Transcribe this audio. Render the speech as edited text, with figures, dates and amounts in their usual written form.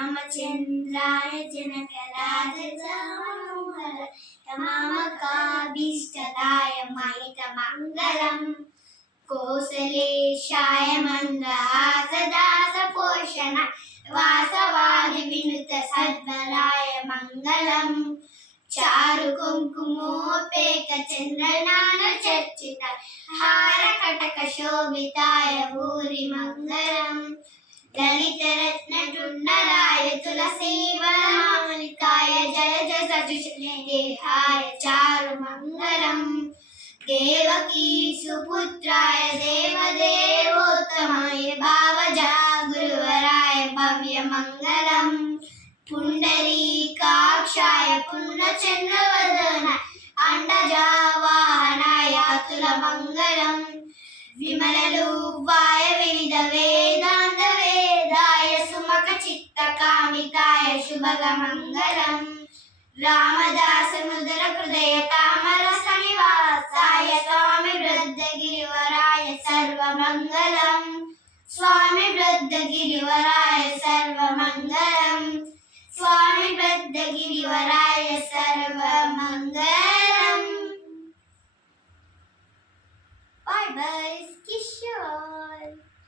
रामचन्द्राय जनकराजमनोहराय मामकाभीष्टदाय महितमङ्गलम् कोसलेशाय मन्दहासदासपोषण वासवादिविनुत सद्वराय मङ्गलम् चारु कुङ्कुमोपेत चन्द्रनान चर्चित हारकटक शोभिताय भूरि मङ्गलम् ललितरत्नटुण्डलाय तुलसीवनमालिकाय जलज सजुषलेहाय चारु मङ्गलम् देवकी सुपुत्राय देवदेवोत्तमाय भावजा गुरुवराय भव्य मङ्गलम् पुण्डरीकाक्षाय पूर्णचन्द्रवदनाय अण्डजावाहनाय अतुल मङ्गलम् विमलरूपाय विविध वेदान्त वेदाय सुमख चित्तकामिताय शुभग मङ्गलम् रामदास मुदर हृदय तामरस निवासाय स्वामी वृद्धगिरिवराय सर्वमङ्गलम् स्वामी वृद्धगिरिवराय सर्वमङ्गलम् स्वामी वृद्धगिरिवराय सर्वमङ्गलम्।